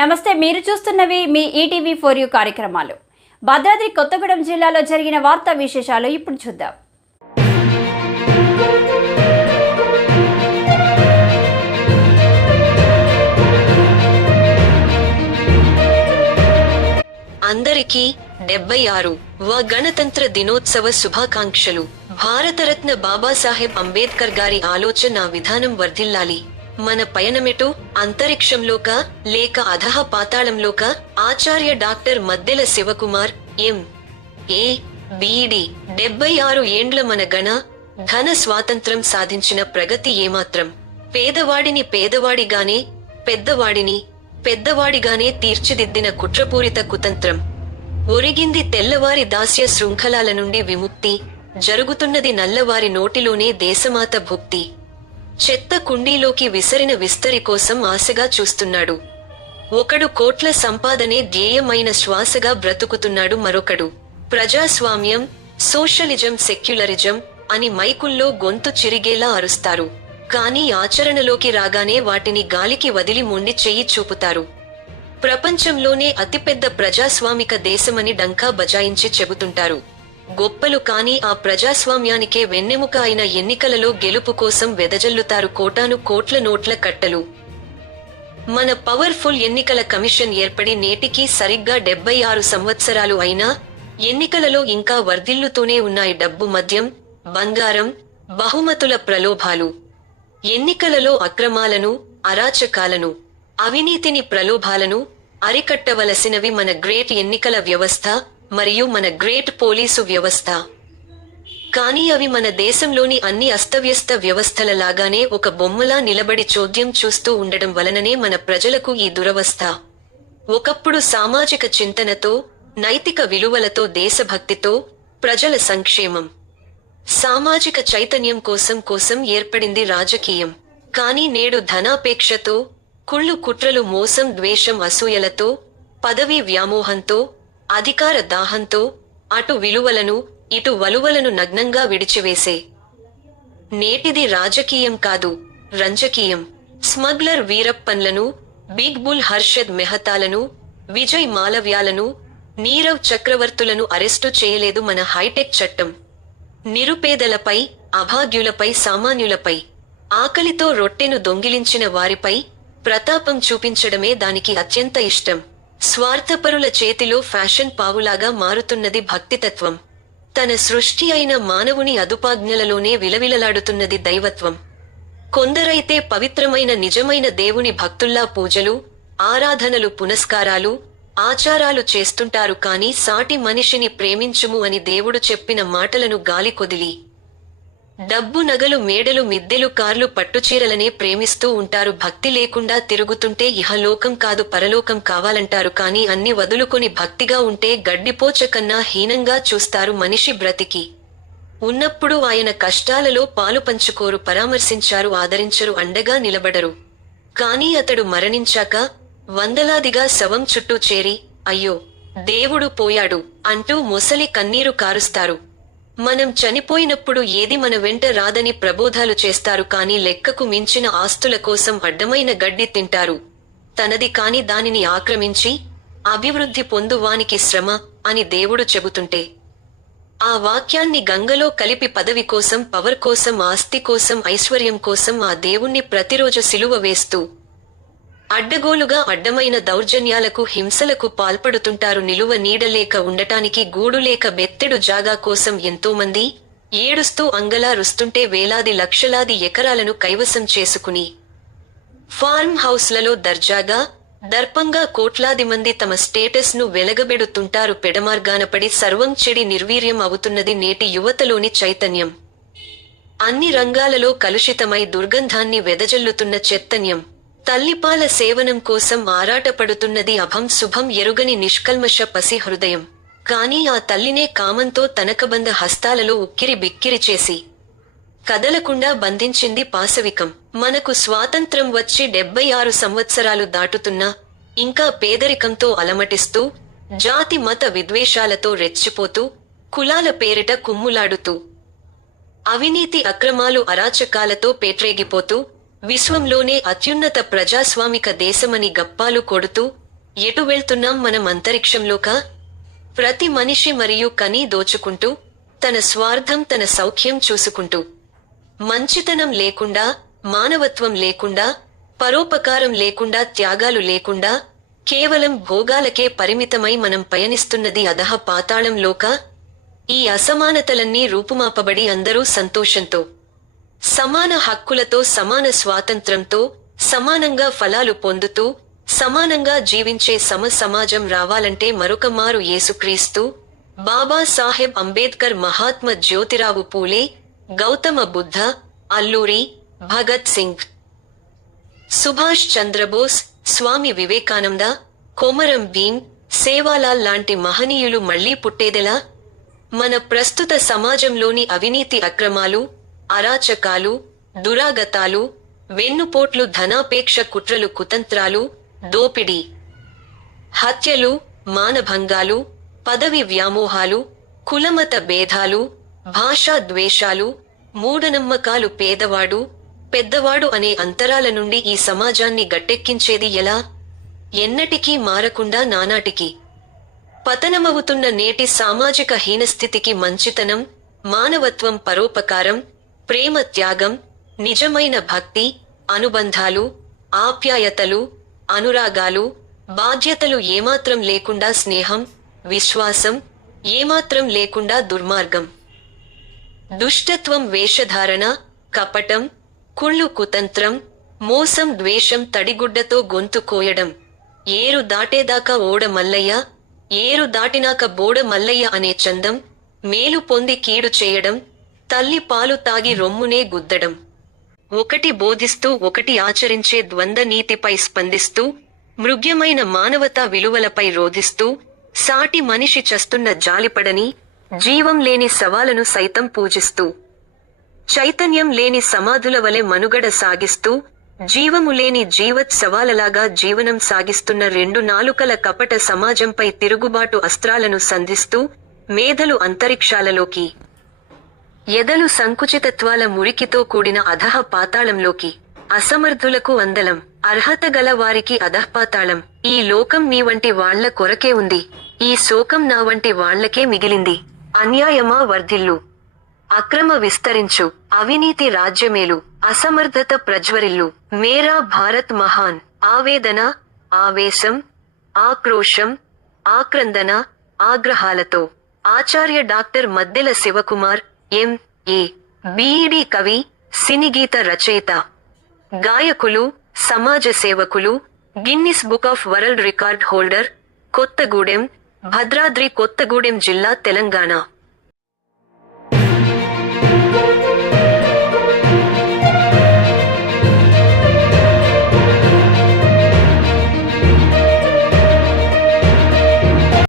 నమస్తే మీరు చూస్తున్నవి మీ ఈటీవీ ఫోర్ యూ కార్యక్రమాలు. భద్రాద్రి కొత్తగూడెం జిల్లాలో జరిగిన వార్తా విశేషాలు ఇప్పుడు చూద్దాం. అందరికీ డెబ్బై ఆరు వ గణతంత్ర దినోత్సవ శుభాకాంక్షలు. భారతరత్న బాబాసాహెబ్ అంబేద్కర్ గారి ఆలోచన విధానం వర్ధిల్లాలి. మన పయనమెటు అంతరిక్షంలోక లేక అధహ పాతాళంలోక Acharya doctor Maddela Sivakumar M. A BEd డెబ్బై ఆరు ఏండ్ల మన గణ ఘన స్వాతంత్రం సాధించిన ప్రగతి ఏమాత్రం. పేదవాడిని పేదవాడిగానే పెద్దవాడిని పెద్దవాడిగానే తీర్చిదిద్దిన కుట్రపూరిత కుతంత్రం. ఒరిగింది తెల్లవారి దాస్య శృంఖలాల నుండి విముక్తి జరుగుతున్నది నల్లవారి నోటిలోనే దేశమాత భుక్తి. చెత్త కుండీలోకి విసరిన విస్తరి కోసం ఆశగా చూస్తున్నాడు. ఒకడు కోట్ల సంపాదనే ధ్యేయమైన శ్వాసగా బ్రతుకుతున్నాడు మరొకడు. ప్రజాస్వామ్యం సోషలిజం సెక్యులరిజం అని మైకుల్లో గొంతు చిరిగేలా అరుస్తారు. కానీ ఆచరణలోకి రాగానే వాటిని గాలికి వదిలి మొండి చెయ్యి చూపుతారు. ప్రపంచంలోనే అతిపెద్ద ప్రజాస్వామిక దేశమని డంకా బజాయించి చెబుతుంటారు. గొప్పలు కాని ఆ ప్రజాస్వామ్యానికే వెన్నెముక అయిన ఎన్నికలలో గెలుపు కోసం వెదజల్లుతారు కోటాను కోట్ల నోట్ల కట్టలు. మన పవర్ఫుల్ ఎన్నికల కమిషన్ ఏర్పడి నేటికి సరిగ్గా డెబ్బై ఆరు సంవత్సరాలు అయినా ఎన్నికలలో ఇంకా వర్ధిల్లుతూనే ఉన్నాయి డబ్బు మద్యం బంగారం బహుమతుల ప్రలోభాలు. ఎన్నికలలో అక్రమాలను అరాచకాలను అవినీతిని ప్రలోభాలను అరికట్టవలసినవి మన గ్రేట్ ఎన్నికల వ్యవస్థ మరియు మన గ్రేట్ పోలీసు వ్యవస్థ. కానీ అవి మన దేశంలోని అన్ని అస్తవ్యస్త వ్యవస్థల లాగానే ఒక బొమ్మలా నిలబడి చోద్యం చూస్తూ ఉండడం వలననే మన ప్రజలకు ఈ దురవస్థ. ఒకప్పుడు సామాజిక చింతనతో నైతిక విలువలతో దేశభక్తితో ప్రజల సంక్షేమం. సామాజిక చైతన్యం కోసం కోసం ఏర్పడింది రాజకీయం. కానీ నేడు ధనాపేక్షతో కుళ్ళు కుట్రలు మోసం ద్వేషం అసూయలతో పదవీ వ్యామోహంతో అధికార దాహంతో అటు విలువలను ఇటు వలువలను నగ్నంగా విడిచివేసే. నేటిది రాజకీయం కాదు రంజకీయం. స్మగ్లర్ వీరప్పన్లను బిగ్ బుల్ హర్షద్ మెహతాలను విజయ్ మాలవ్యాలను నీరవ్ చక్రవర్తులను అరెస్టు చేయలేదు మన హైటెక్ చట్టం. నిరుపేదలపై అభాగ్యులపై సామాన్యులపై ఆకలితో రొట్టెను దొంగిలించిన వారిపై ప్రతాపం చూపించడమే దానికి అత్యంత ఇష్టం. స్వార్థపరుల చేతిలో ఫ్యాషన్ పావులాగా మారుతున్నది భక్తితత్వం. తన సృష్టి అయిన మానవుని అదుపాజ్ఞలలోనే విలవిలలాడుతున్నది దైవత్వం. కొందరైతే పవిత్రమైన నిజమైన దేవుని భక్తుల్లా పూజలు ఆరాధనలు పునస్కారాలు ఆచారాలు చేస్తుంటారు కాని సాటి మనిషిని ప్రేమించుము అని దేవుడు చెప్పిన మాటలను గాలి కొదిలి. డబ్బు నగలు మేడలు మిద్దెలు కార్లు పట్టుచీరలనే ప్రేమిస్తూ ఉంటారు. భక్తి లేకుండా తిరుగుతుంటే ఇహలోకం కాదు పరలోకం కావాలంటారు. కాని అన్ని వదులుకొని భక్తిగా ఉంటే గడ్డిపోచ కన్నా హీనంగా చూస్తారు మనిషి బ్రతికి. ఉన్నప్పుడు ఆయన కష్టాలలో పాలు పంచుకోరు పరామర్శించారు ఆదరించరు అండగా నిలబడరు. కాని అతడు మరణించాక వందలాదిగా శవం చుట్టూ చేరి అయ్యో దేవుడు పోయాడు అంటూ మొసలి కన్నీరు కారుస్తారు. మనం చనిపోయినప్పుడు ఏది మన వెంట రాదని ప్రబోధాలు చేస్తారు కాని లెక్కకు మించిన ఆస్తుల కోసం అడ్డమైన గడ్డి తింటారు. తనది కాని దానిని ఆక్రమించి అభివృద్ధి పొందువానికి శ్రమ అని దేవుడు చెబుతుంటే ఆ వాక్యాన్ని గంగలో కలిపి పదవి కోసం పవర్ కోసం ఆస్తి కోసం ఐశ్వర్యం కోసం ఆ దేవుణ్ణి ప్రతిరోజు సిలువ వేస్తూ అడ్డగోలుగా అడ్డమైన దౌర్జన్యాలకు హింసలకు పాల్పడుతుంటారు నిలువ నీడలేక ఉండటానికి గూడులేక బెత్తెడు జాగా కోసం ఎంతోమంది ఏడుస్తూ అంగలారుస్తుంటే వేలాది లక్షలాది ఎకరాలను కైవసం చేసుకుని ఫార్మ్ హౌస్లలో దర్జాగా దర్పంగా కోట్లాది మంది తమ స్టేటస్ను వెలగబెడుతుంటారు పెడమార్గానపడి సర్వం చెడి నిర్వీర్యం అవుతున్నది నేటి యువతలోని చైతన్యం. అన్ని రంగాలలో కలుషితమై దుర్గంధాన్ని వెదజల్లుతున్న చైతన్యం. తల్లిపాల సేవనం కోసం ఆరాటపడుతున్నది అభం శుభం ఎరుగని నిష్కల్మష పసి హృదయం. కాని ఆ తల్లినే కామంతో తనకబంద హస్తాలలో ఉక్కిరి బిక్కిరి చేసి కదలకుండా బంధించింది పాశవికం. మనకు స్వాతంత్రం వచ్చి డెబ్బై ఆరు సంవత్సరాలు దాటుతున్నా ఇంకా పేదరికంతో అలమటిస్తూ జాతి మత విద్వేషాలతో రెచ్చిపోతూ కులాల పేరిట కుమ్ములాడుతూ అవినీతి అక్రమాలు అరాచకాలతో పేట్రేగిపోతూ విశ్వంలోనే అత్యున్నత ప్రజాస్వామిక దేశమని గప్పాలు కొడుతూ ఎటు వెళ్తున్నాం మనం అంతరిక్షంలోకా? ప్రతి మనిషి మరియు కని దోచుకుంటూ తన స్వార్థం తన సౌఖ్యం చూసుకుంటూ. మంచితనం లేకుండా మానవత్వం లేకుండా పరోపకారం లేకుండా త్యాగాలు లేకుండా కేవలం భోగాలకే పరిమితమై మనం పయనిస్తున్నది అధహ పాతాళంలోక? ఈ అసమానతలన్నీ రూపుమాపబడి అందరూ సంతోషంతో సమాన హక్కులతో సమాన స్వాతంత్రంతో సమానంగా ఫలాలు పొందుతూ సమానంగా జీవించే సమ సమాజం రావాలంటే మరొక మారు యేసుక్రీస్తు బాబాసాహెబ్ అంబేద్కర్ మహాత్మ జ్యోతిరావు పూలే గౌతమ బుద్ధ అల్లూరి భగత్ సింగ్. సుభాష్ చంద్రబోస్ స్వామి వివేకానంద కొమరం భీమ్ సేవాలాల్ లాంటి మహనీయులు మళ్ళీ పుట్టేదెలా? మన ప్రస్తుత సమాజంలోని అవినీతి అక్రమాలు అరాచకాలు దురాగతాలు వెన్నుపోట్లు ధనాపేక్ష కుట్రలు కుతంత్రాలు దోపిడీ హత్యలు మానభంగాలు పదవి వ్యామోహాలు కులమత భేదాలు భాషా ద్వేషాలు మూఢనమ్మకాలు పేదవాడు పెద్దవాడు అనే అంతరాల నుండి ఈ సమాజాన్ని గట్టెక్కించేది ఎలా? ఎన్నటికీ మారకుండా నానాటికి. పతనమవుతున్న నేటి సామాజిక హీనస్థితికి మంచితనం మానవత్వం పరోపకారం ప్రేమ త్యాగం నిజమైన భక్తి అనుబంధాలు ఆప్యాయతలు అనురాగాలు బాధ్యతలు ఏమాత్రం లేకుండా స్నేహం విశ్వాసం ఏమాత్రం లేకుండా దుర్మార్గం. దుష్టత్వం వేషధారణ కపటం కుళ్ళు కుతంత్రం మోసం ద్వేషం తడిగుడ్డతో గొంతు కోయడం ఏరు దాటేదాకా ఓడ మల్లయ్య ఏరు దాటినాక బోడ మల్లయ్య అనే చందం మేలు పొంది కీడు చేయడం తల్లి పాలు తాగి రొమ్మునే గుద్దడం. ఒకటి బోధిస్తూ ఒకటి ఆచరించే ద్వంద్వ నీతిపై స్పందిస్తూ మృగ్యమైన మానవతా విలువలపై రోధిస్తూ సాటి మనిషి చస్తున్న జాలిపడని జీవం లేని సవాలను సైతం పూజిస్తూ చైతన్యం లేని సమాధుల వలె మనుగడ సాగిస్తూ జీవము లేని జీవత్ సవాలలాగా జీవనం సాగిస్తున్న రెండు నాలుకల కపట సమాజంపై తిరుగుబాటు అస్త్రాలను సంధిస్తూ మేధలు అంతరిక్షాలలోకి ఎదలు సంకుచితత్వాల మురికితో కూడిన అధహ పాతాళంలోకి అసమర్థులకు అందలం అర్హత గల వారికి అధఃపాతాళం ఈ లోకం నీ వంటి వాళ్ళ కొరకే ఉంది. ఈ శోకం నా వంటి వాళ్ళకే మిగిలింది. అన్యాయమా వర్ధిల్లు. అక్రమ విస్తరించు. అవినీతి రాజ్యమేలు. అసమర్థత ప్రజ్వరిల్లు. మేరా భారత్ మహాన్. ఆవేదన ఆవేశం ఆక్రోశం ఆక్రందన ఆగ్రహాలతో. Acharya doctor Maddela Sivakumar M. A. BEd కవి సినిగీత రచయిత గాయకులు సమాజ సేవకులు Guinness book of world record holder Kothagudem Bhadradri Kothagudem జిల్లా తెలంగాణ.